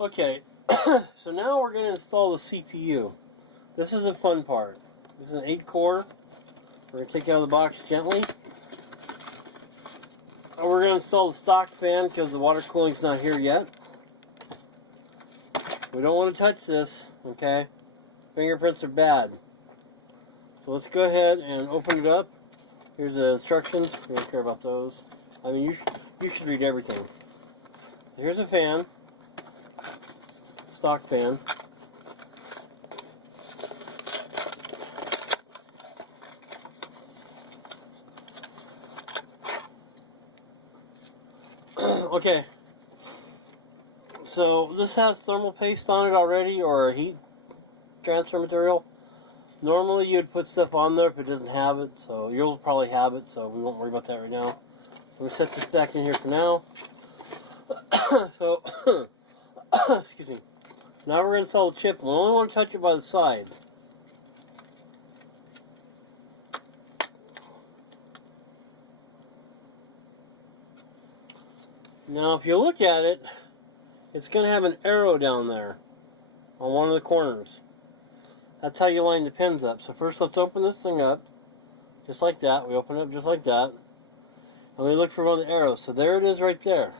Okay, so now we're going to install the CPU. This is the fun part. This is an 8-core. We're going to take it out of the box gently. And we're going to install the stock fan because the water cooling's not here yet. We don't want to touch this, okay? Fingerprints are bad. So let's go ahead and open it up. Here's the instructions. We don't care about those. I mean, you should read everything. Here's a fan. Stock fan. Okay. So this has thermal paste on it already, or a heat transfer material. Normally you'd put stuff on there if it doesn't have it, so yours will probably have it, so we won't worry about that right now. We'll set this back in here for now. So, excuse me. Now we're going to install the chip. We only want to touch it by the side. Now if you look at it, it's going to have an arrow down there on one of the corners. That's how you line the pins up. So first let's open this thing up, just like that. We open it up just like that. And we look for one of the arrows. So there it is right there.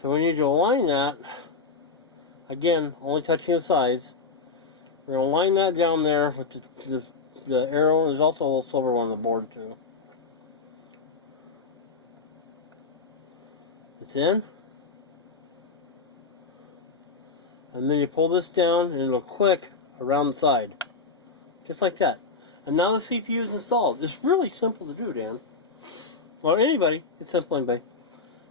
So we need to align that. Again, only touching the sides. We're going to line that down there with the arrow. There's also a little silver one on the board too. It's in. And then you pull this down and it'll click around the side. Just like that. And now the CPU is installed. It's really simple to do, Dan. Or anybody. It's simple anybody.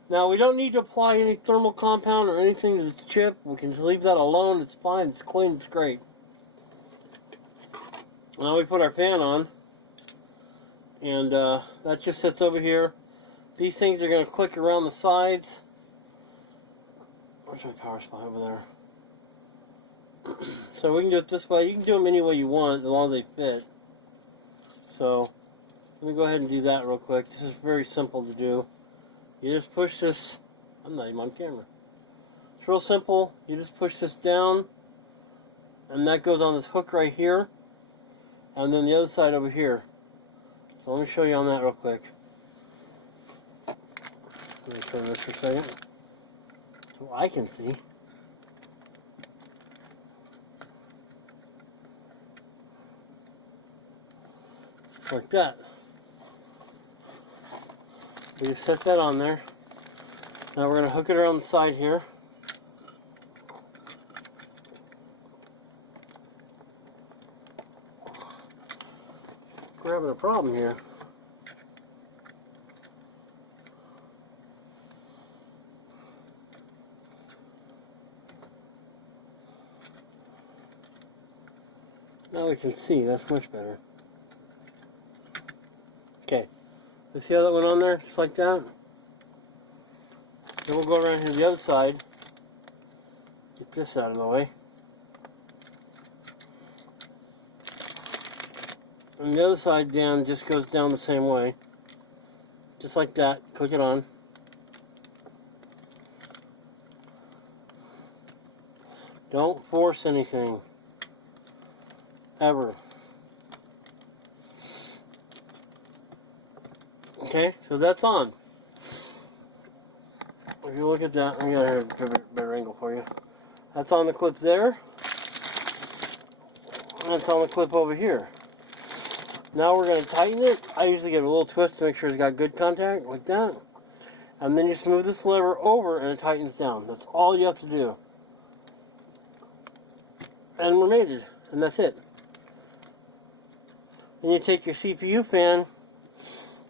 Now we don't need to apply any thermal compound or anything to the chip. We can just leave that alone. It's fine. It's clean. It's great. Now we put our fan on. And that just sits over here. These things are going to click around the sides. Where's my power supply? Over there. So we can do it this way. You can do them any way you want as long as they fit. So let me go ahead and do that real quick. This is very simple to do. You just push this. I'm not even on camera. It's real simple. You just push this down and that goes on this hook right here, and then the other side over here. So let me show you on that real quick. Let me turn this for a second so I can see. Like that. We just set that on there. Now we're going to hook it around the side here. We're having a problem here. Now we can see, that's much better. Okay, you see how that went on there, just like that? Then we'll go around here to the other side. Get this out of the way. And the other side down just goes down the same way. Just like that, click it on. Don't force anything. Ever. Okay, so that's on. If you look at that, I'm going to have a better angle for you. That's on the clip there. And that's on the clip over here. Now we're going to tighten it. I usually give it a little twist to make sure it's got good contact, like that. And then you just move this lever over and it tightens down. That's all you have to do. And we're mated. And that's it. Then you take your CPU fan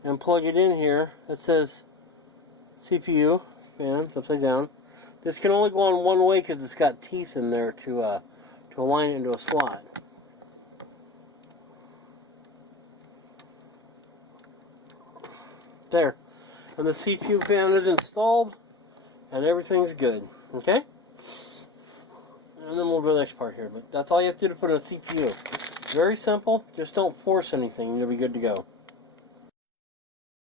and plug it in here. It says CPU fan, it's upside down. This can only go on one way because it's got teeth in there to align it into a slot. There. And the CPU fan is installed and everything's good. Okay? And then we'll go to the next part here. But that's all you have to do to put in a CPU. Very simple. Just don't force anything. You'll be good to go.